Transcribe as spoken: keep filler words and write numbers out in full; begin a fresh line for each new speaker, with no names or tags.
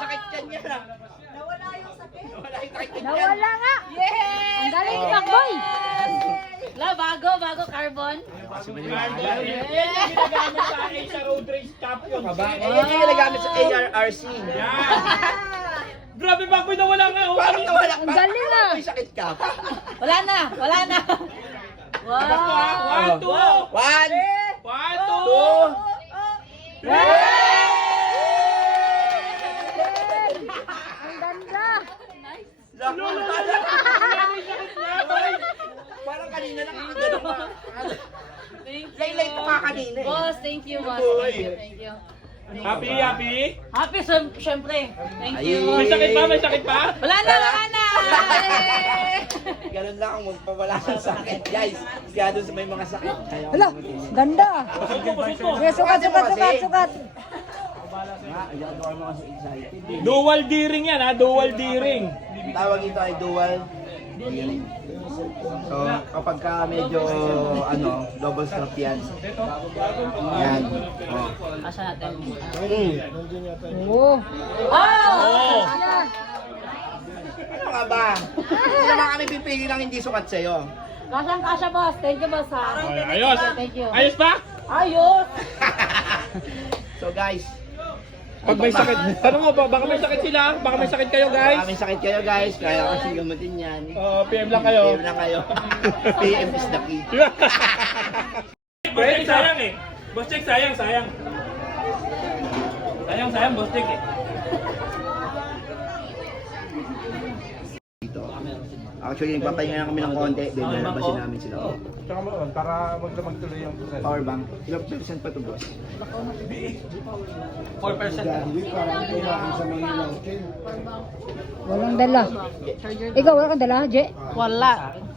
sakit yan niya.
Nawala yung sakit.
Nawala yung sakit yan.
Nawala nga.
Yay!
Ang galing ni Macboy.
La, bago, bago, carbon.
Yan yung ginagamit sa akin sa road race champion.
Yan yung ginagamit sa A R R C.
Yan. Grabe Macboy, nawala nga. oh.
Parang nawala.
Ang galing ah.
May sakit ka.
Wala na, wala na.
One,
Wow!
two,
One,
one,
two,
two.
Ang ganda.
Parang kanina lang ako ganun pa. Laylay ko ka kanina eh.
Boss, thank you, boss.
Uy.
Thank you, thank you.
Happy, happy.
Happy, syem- syempre. Thank you.
May sakit pa, may sakit pa.
Wala na, wala na.
Ganun lang ang magpawala ng sakit, guys. Kaya doon sa may mga sakit.
Hala, ganda.
Kusot ko, kusot ko.
Sige, sukat, sukat, sukat, sukat.
Dual D-ring yan ha, dual D-ring.
Tawag ito ay dual D-ring. So, kapag ka medyo, ano, double strap yan. Yan. Oh.
Asa natin.
Mm.
Oo.
Oh!
Ayan.
Ano nga ba? Hindi naman kami pipili ng hindi sukat sa'yo.
Kasang kasha, boss. Thank you, boss, ha.
Ay, ayos.
Thank you.
Ayos pa?
Ayos.
So guys,
Pag may sakit, tanong mo ba, baka may sakit sila? Baka may sakit kayo guys?
maraming sakit kayo guys, kaya kasi gamutin yan.
Oh, P M lang kayo.
P M lang kayo. P M is the key.
Boss Check, sayang eh. Boss Check, sayang, sayang. Sayang, sayang, Boss Check eh.
Dito. Actually, nagpapahinga kami ng konti, then nalabasin namin sila.
Tsaka mo, para mag magtuloy yung process.
Power bank. Ilang percent pa to, boss?
four percent.
Walang dala. Ikaw, wala kang dala, Je?
Wala.